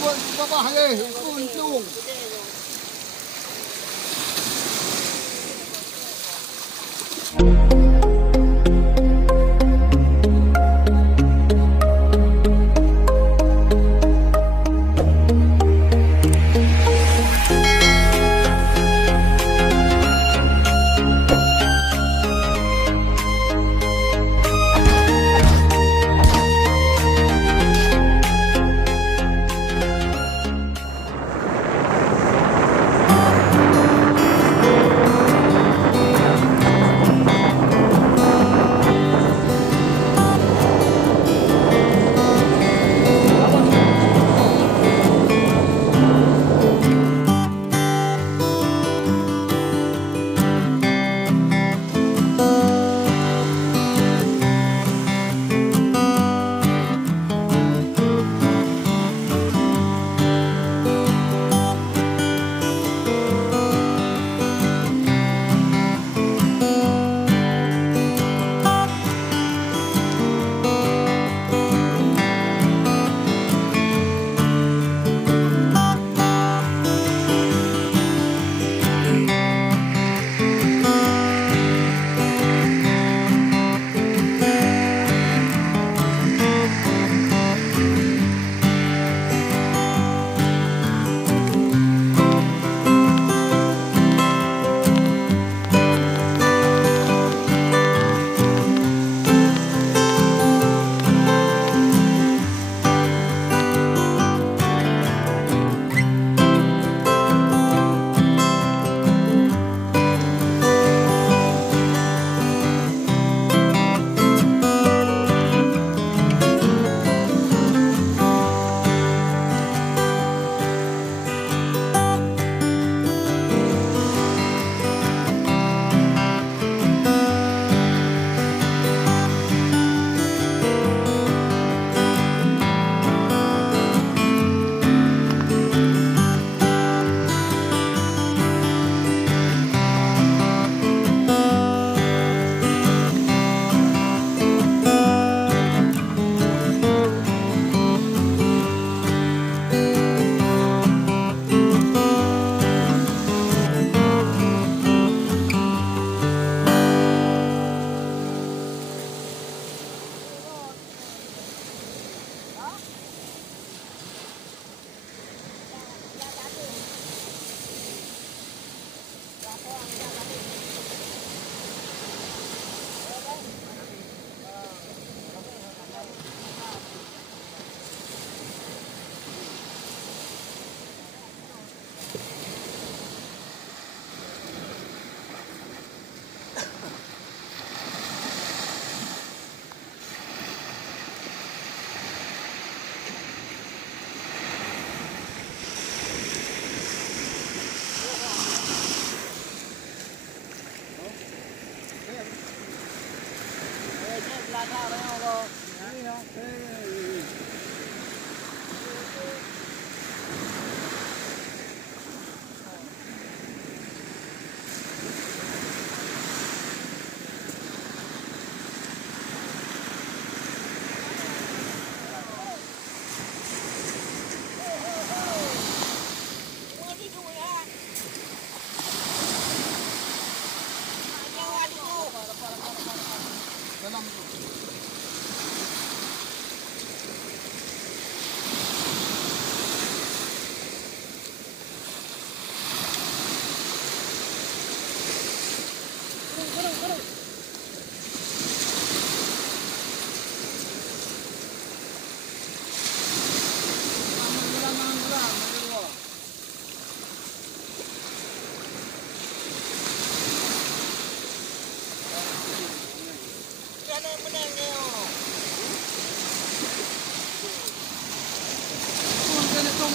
buat babah leh, untung.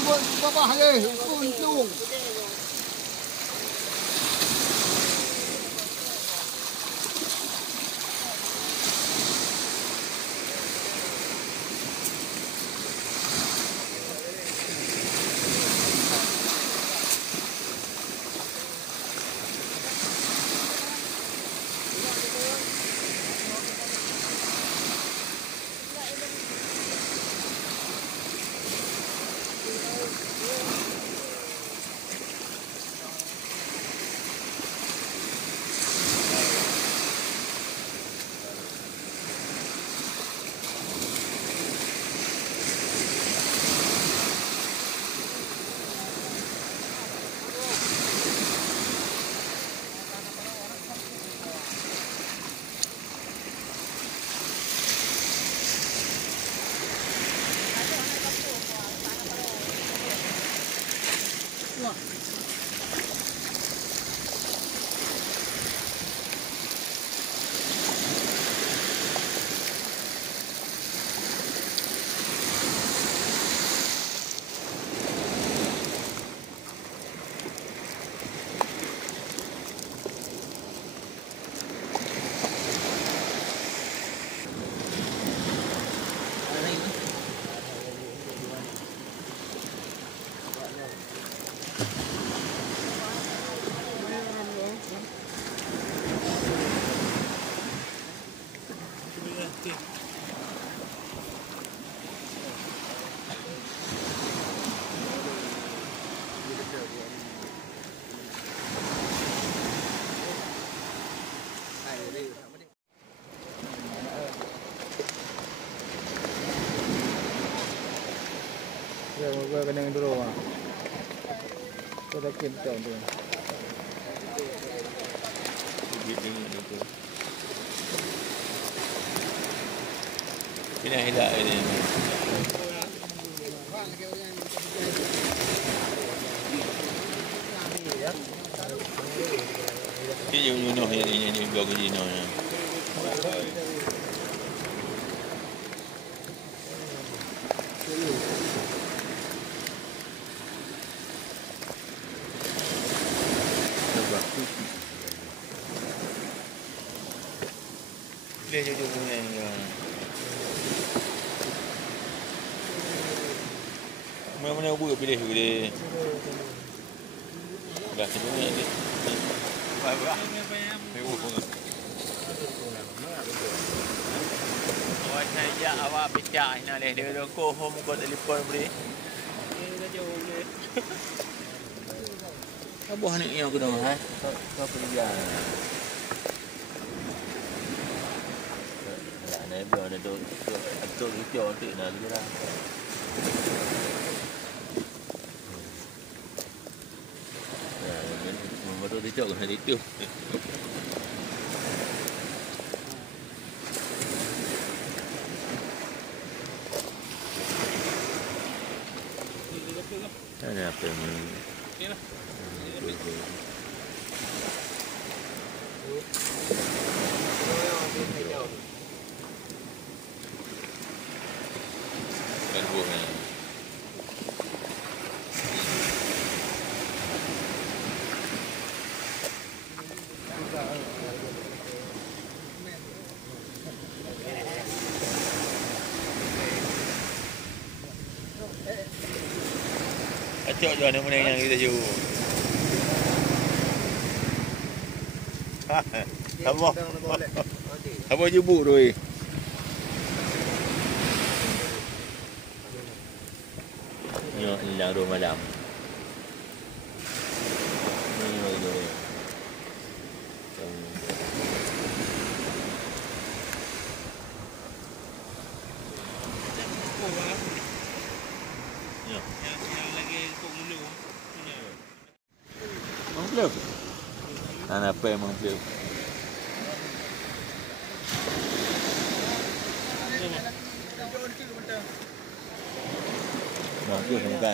Buat babah leh, untung. Gue kena dulu ah. Kita kita tu. Ini hilang ini. Ini Yuno ini blog Yuno ya. Dia jujur punya ya. Mana ubah pilih boleh. Dah sebenarnya ni. Baik. Awak saya awak pecah nak leh dia ko home ko telefon boleh. Dia jauh boleh. Apa ni yang aku dah hai? Kau pergi ya. Này bây giờ tôi cho tự là cái ra mà tôi đi chợ hay đi tiêu cái này phải kan buah ni. Acok je mana yang kita jauh. Apa? Apa jebuk tu? Hilang rumah malam. Ni lagi tu. Ya. Yang lagi kok mulu. Mengklub. Anak apa yang mengklub? Mengklub kan?